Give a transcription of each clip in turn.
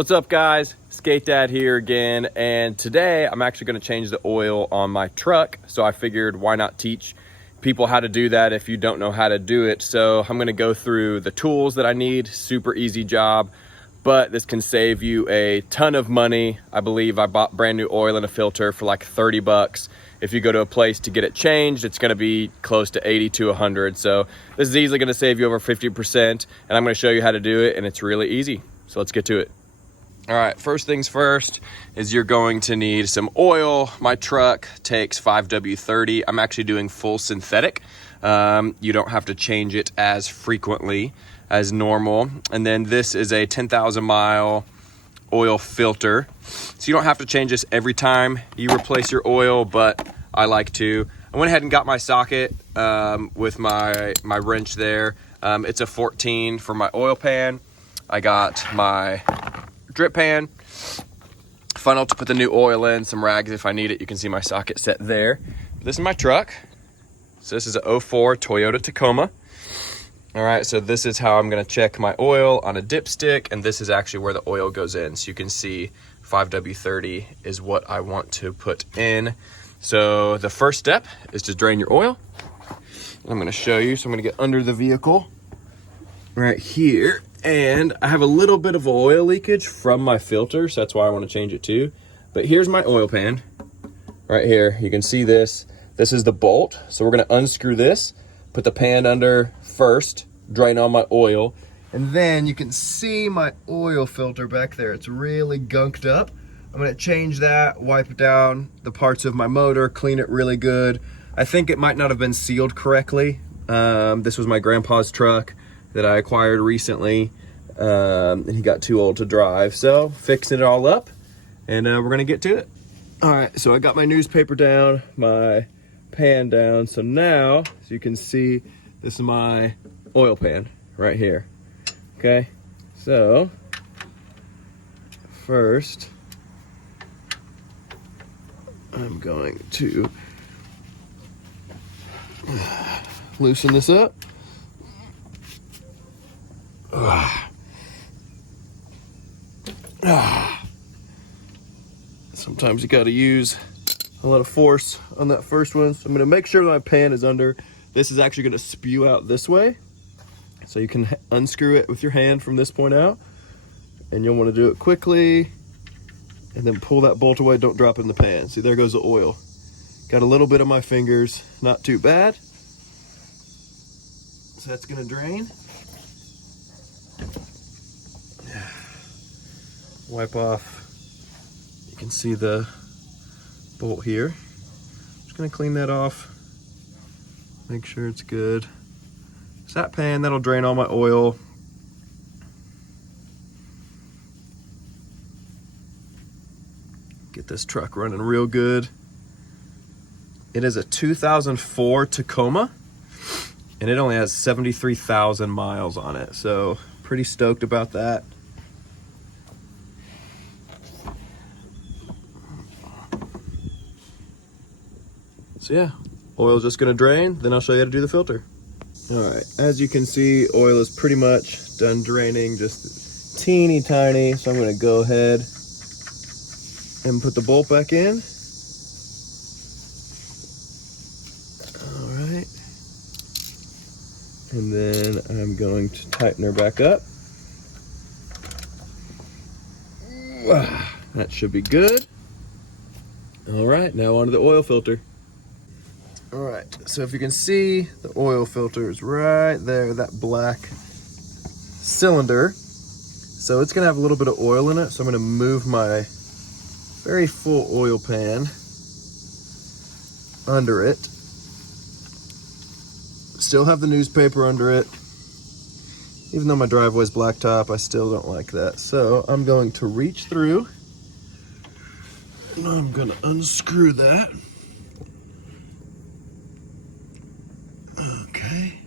What's up, guys? Skatedad here again, and today I'm actually going to change the oil on my truck. So I figured, why not teach people how to do that if you don't know how to do it. So I'm going to go through the tools that I need. Super easy job, but this can save you a ton of money. I believe I bought brand new oil and a filter for like 30 bucks. If you go to a place to get it changed, it's going to be close to 80 to 100. So this is easily going to save you over 50%, and I'm going to show you how to do it, and it's really easy. So let's get to it. All right, first things first is you're going to need some oil. My truck takes 5W30. I'm actually doing full synthetic. You don't have to change it as frequently as normal. And then this is a 10,000 mile oil filter. So you don't have to change this every time you replace your oil, but I like to. I went ahead and got my socket with my wrench there. It's a 14 for my oil pan. I got my drip pan, funnel to put the new oil in, some rags if I need it. You can see my socket set there. This is my truck. So this is a 04 Toyota Tacoma. All right, so this is how I'm gonna check my oil on a dipstick, and this is actually where the oil goes in. So you can see 5W30 is what I want to put in. So the first step is to drain your oil. I'm gonna show you, so I'm gonna get under the vehicle right here. And I have a little bit of oil leakage from my filter, so that's why I want to change it too. But here's my oil pan right here. You can see this. This is the bolt. So we're going to unscrew this, put the pan under first, drain all my oil, and then you can see my oil filter back there. It's really gunked up. I'm going to change that, wipe down the parts of my motor, clean it really good. I think it might not have been sealed correctly. This was my grandpa's truck that I acquired recently, and he got too old to drive. So fixing it all up, and we're gonna get to it. All right, so I got my newspaper down, my pan down. So now, as you can see, this is my oil pan right here. Okay, so first, I'm going to loosen this up. Sometimes you got to use a lot of force on that first one. So I'm going to make sure that my pan is under. This is actually going to spew out this way. So you can unscrew it with your hand from this point out. And you'll want to do it quickly. And then pull that bolt away. Don't drop it in the pan. See, there goes the oil. Got a little bit on my fingers. Not too bad. So that's going to drain. Wipe off. You can see the bolt here. Just gonna clean that off. Make sure it's good. It's that pan, that'll drain all my oil. Get this truck running real good. It is a 2004 Tacoma, and it only has 73,000 miles on it. So pretty stoked about that. So yeah, oil's just gonna drain, then I'll show you how to do the filter. All right, as you can see, oil is pretty much done draining, just teeny tiny. So I'm gonna go ahead and put the bolt back in. All right. And then I'm going to tighten her back up. That should be good. All right, now onto the oil filter. All right, so if you can see, the oil filter is right there, that black cylinder. So it's gonna have a little bit of oil in it. So I'm gonna move my very full oil pan under it. Still have the newspaper under it. Even though my driveway's blacktop, I still don't like that. So I'm going to reach through, and I'm gonna unscrew that. Okay.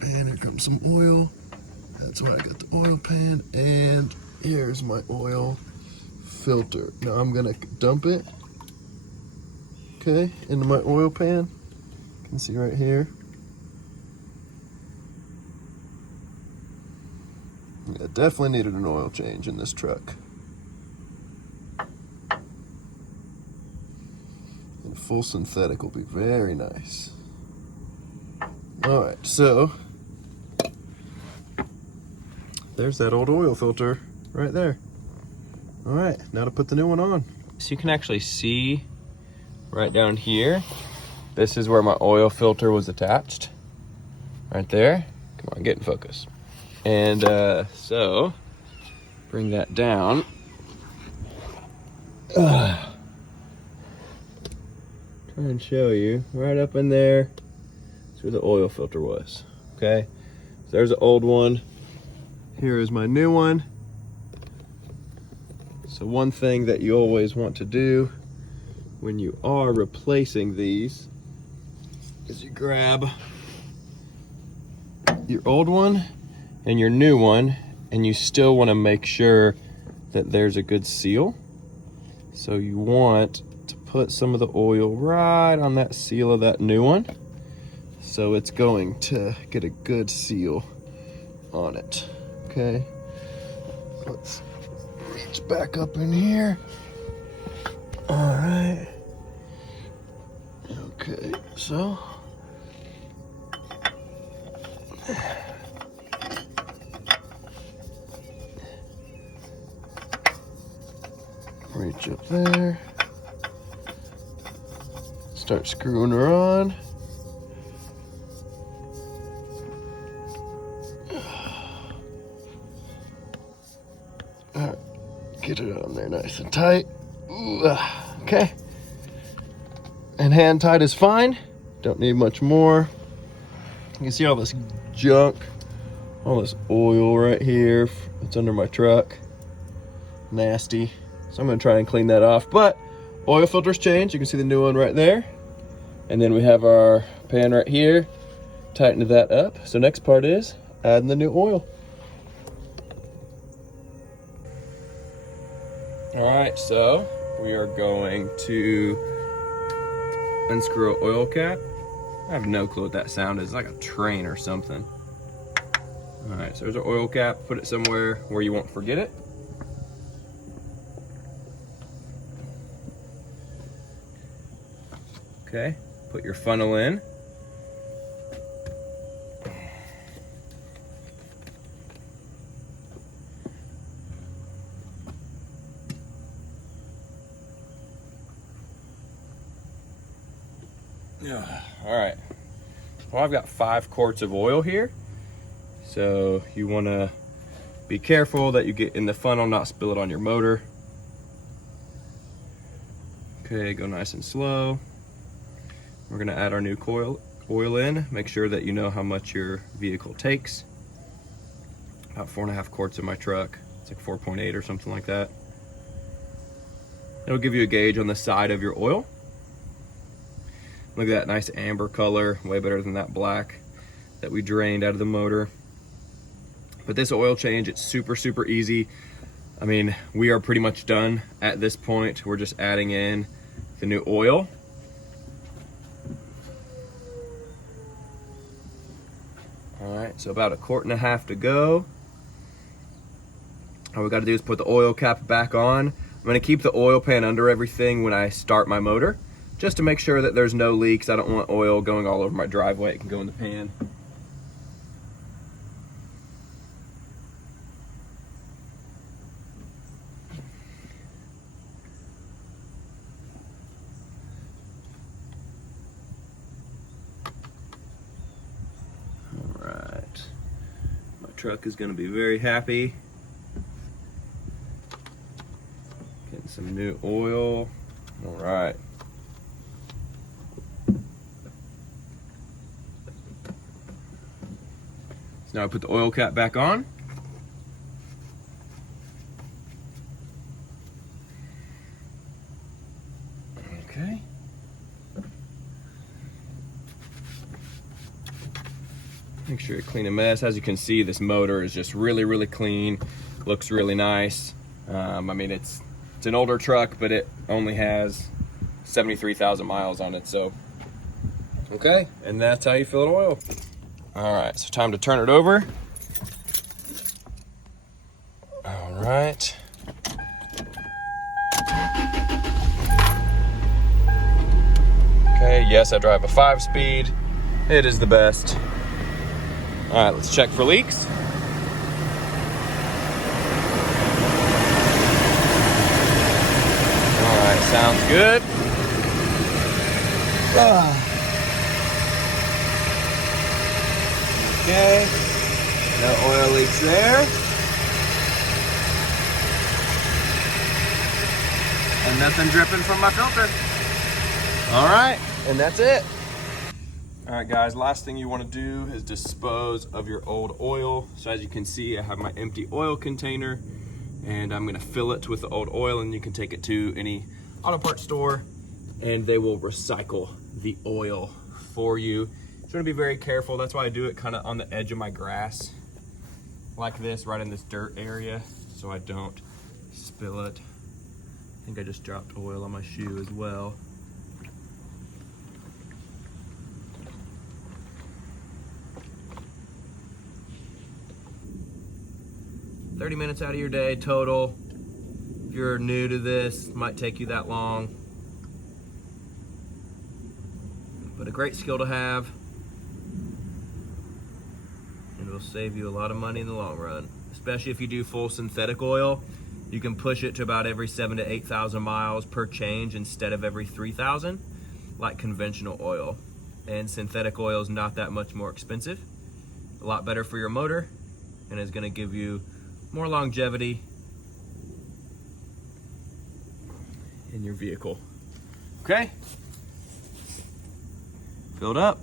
And here comes some oil. That's why I got the oil pan. And here's my oil filter. Now I'm gonna dump it, okay, into my oil pan. You can see right here. Yeah, definitely needed an oil change in this truck. And full synthetic will be very nice. All right, so there's that old oil filter right there. All right, now to put the new one on. So you can actually see right down here, this is where my oil filter was attached. Right there. Come on, get in focus. And so, bring that down. Try and show you. Right up in there, that's where the oil filter was. Okay, so there's the old one. Here is my new one. So one thing that you always want to do when you are replacing these is you grab your old one and your new one, and you still want to make sure that there's a good seal. So you want to put some of the oil right on that seal of that new one, so it's going to get a good seal on it. Okay, let's reach back up in here. All right. Okay, so reach up there, start screwing her on. All right, get it on there nice and tight. Ooh, okay, and hand tight is fine. Don't need much more. You can see all this junk, all this oil right here. It's under my truck. Nasty. So I'm gonna try and clean that off. But oil filter's changed. You can see the new one right there. And then we have our pan right here. Tighten that up. So next part is adding the new oil. All right, so we are going to unscrew an oil cap. I have no clue what that sound is. It's like a train or something. All right, so there's our oil cap. Put it somewhere where you won't forget it. Okay, put your funnel in. Yeah, all right. Well, I've got 5 quarts of oil here. So you wanna be careful that you get in the funnel, not spill it on your motor. Okay, go nice and slow. We're gonna add our new oil in. Make sure that you know how much your vehicle takes. About 4.5 quarts in my truck. It's like 4.8 or something like that. It'll give you a gauge on the side of your oil. Look at that nice amber color, way better than that black that we drained out of the motor. But this oil change, it's super, super easy. I mean, we are pretty much done at this point. We're just adding in the new oil. All right, so about 1.5 quarts to go. All we gotta do is put the oil cap back on. I'm gonna keep the oil pan under everything when I start my motor, just to make sure that there's no leaks. I don't want oil going all over my driveway. It can go in the pan. All right, my truck is gonna be very happy. Getting some new oil. All right. So now I put the oil cap back on. Okay. Make sure you clean a mess. As you can see, this motor is just really, really clean. Looks really nice. I mean, it's an older truck, but it only has 73,000 miles on it, so. Okay, and that's how you fill it oil. All right, so time to turn it over. right. Okay, yes, I drive a 5-speed. It is the best. All right, let's check for leaks. All right, sounds good. Okay, no oil leaks there. And nothing dripping from my filter. All right, and that's it. All right, guys, last thing you want to do is dispose of your old oil. So as you can see, I have my empty oil container, and I'm gonna fill it with the old oil, and you can take it to any auto parts store, and they will recycle the oil for you. So you wanna be very careful. That's why I do it kind of on the edge of my grass, like this, right in this dirt area, so I don't spill it. I think I just dropped oil on my shoe as well. "30 minutes out of your day total. If you're new to this, it might take you that long. But a great skill to have. And it'll save you a lot of money in the long run. Especially if you do full synthetic oil. You can push it to about every 7,000 to 8,000 miles per change instead of every 3,000, like conventional oil. And synthetic oil is not that much more expensive. A lot better for your motor, and is gonna give you more longevity in your vehicle." Okay, filled up.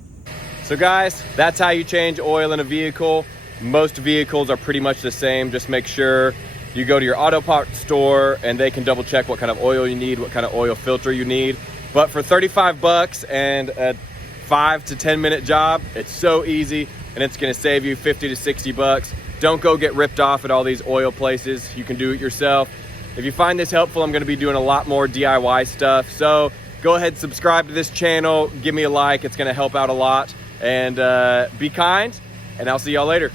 So guys, that's how you change oil in a vehicle. Most vehicles are pretty much the same. Just make sure you go to your auto parts store and they can double check what kind of oil you need, what kind of oil filter you need. But for 35 bucks and a 5 to 10 minute job, it's so easy, and it's gonna save you 50 to 60 bucks. Don't go get ripped off at all these oil places. You can do it yourself. If you find this helpful, I'm gonna be doing a lot more DIY stuff. So go ahead and subscribe to this channel. Give me a like, it's gonna help out a lot. And be kind, and I'll see y'all later.